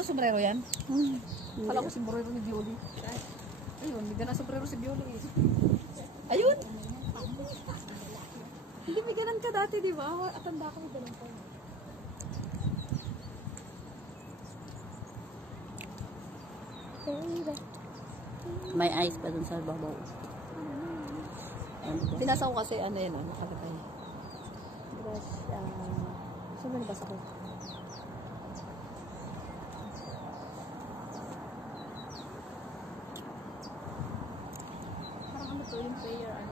ng sombrero yan? Kala ko Hindi. sombrero ni Bioli. Ayun, may ganang sombrero si Bioli eh. Ayun! Hindi, may ganan ka dati, di ba? Atanda ko may ganan ka. May ice pa dun sa babaw. Ano ba? Binasa ko kasi ano yan, nakalagay. Brush, saan ba nabasa ko? Parang ano to, yung prayer, ano?